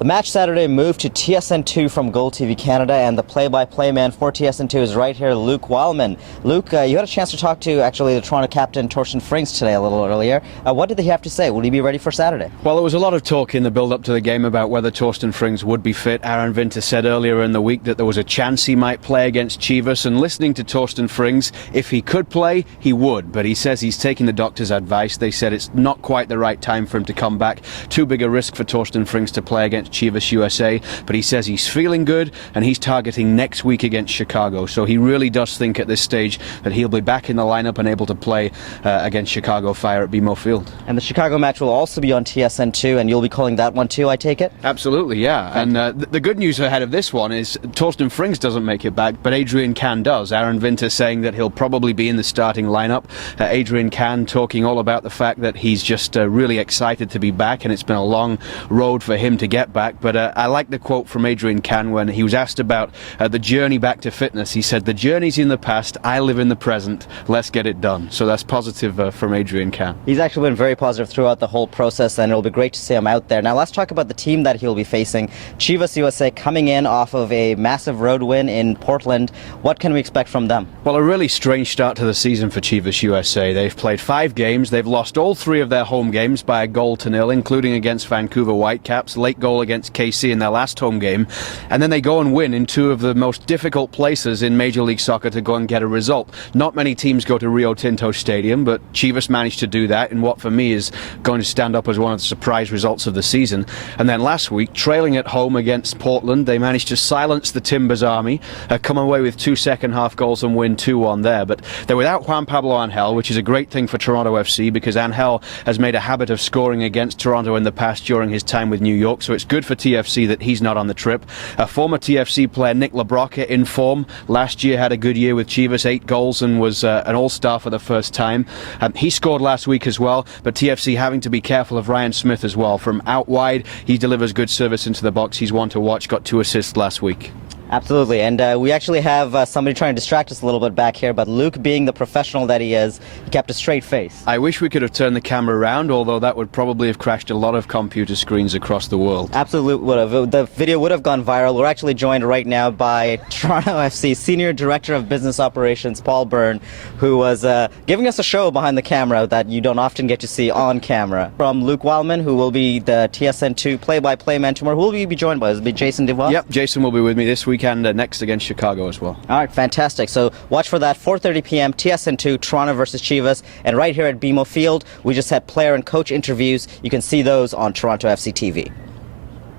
The match Saturday moved to TSN2 from Gold TV Canada, and the play-by-play man for TSN2 is right here, Luke Wileman. Luke, you had a chance to talk to actually the Toronto captain, Torsten Frings, today a little earlier. What did he have to say? Will he be ready for Saturday? Well, there was a lot of talk in the build-up to the game about whether Torsten Frings would be fit. Aaron Winter said earlier in the week that there was a chance he might play against Chivas, and listening to Torsten Frings, if he could play, he would. But he says he's taking the doctor's advice. They said it's not quite the right time for him to come back. Too big a risk for Torsten Frings to play against Chivas USA, but he says he's feeling good and he's targeting next week against Chicago. So he really does think at this stage that he'll be back in the lineup and able to play against Chicago Fire at BMO Field. And the Chicago match will also be on TSN2, and you'll be calling that one too, I take it? Absolutely, yeah. And the good news ahead of this one is Torsten Frings doesn't make it back, but Adrian Can does. Aaron Winter saying that he'll probably be in the starting lineup. Adrian Can talking all about the fact that he's just really excited to be back, and it's been a long road for him to get back. But I like the quote from Adrian Can when he was asked about the journey back to fitness. He said, "The journey's in the past, I live in the present, let's get it done." So that's positive from Adrian Can. He's actually been very positive throughout the whole process, and it'll be great to see him out there. Now let's talk about the team that he'll be facing. Chivas USA coming in off of a massive road win in Portland. What can we expect from them? Well, a really strange start to the season for Chivas USA. They've played 5 games. They've lost all 3 of their home games by a goal to nil, including against Vancouver Whitecaps, late goal against KC in their last home game, and then they go and win in 2 of the most difficult places in Major League Soccer to go and get a result. Not many teams go to Rio Tinto Stadium, but Chivas managed to do that in what for me is going to stand up as one of the surprise results of the season. And then last week, trailing at home against Portland, they managed to silence the Timbers Army, come away with 2 second-half goals and win 2-1 there. But they're without Juan Pablo Angel, which is a great thing for Toronto FC because Angel has made a habit of scoring against Toronto in the past during his time with New York, so it's good for TFC that he's not on the trip. Former TFC player Nick LaBrocca in form. Last year had a good year with Chivas, 8 goals and was an all-star for the first time. He scored last week as well, but TFC having to be careful of Ryan Smith as well. From out wide, he delivers good service into the box. He's one to watch, got 2 assists last week. Absolutely, and we actually have somebody trying to distract us a little bit back here, but Luke, being the professional that he is, he kept a straight face. I wish we could have turned the camera around, although that would probably have crashed a lot of computer screens across the world. Absolutely would have. The video would have gone viral. We're actually joined right now by Toronto FC Senior Director of Business Operations, Paul Byrne, who was giving us a show behind the camera that you don't often get to see on camera. From Luke Wileman, who will be the TSN2 play-by-play man tomorrow. Who will we be joined by? Will it be Jason Dubois? Yep, Jason will be with me this week and next against Chicago as well. All right, fantastic. So watch for that, 4:30 p.m. TSN2, Toronto versus Chivas. And right here at BMO Field, we just had player and coach interviews. You can see those on TorontoFC TV.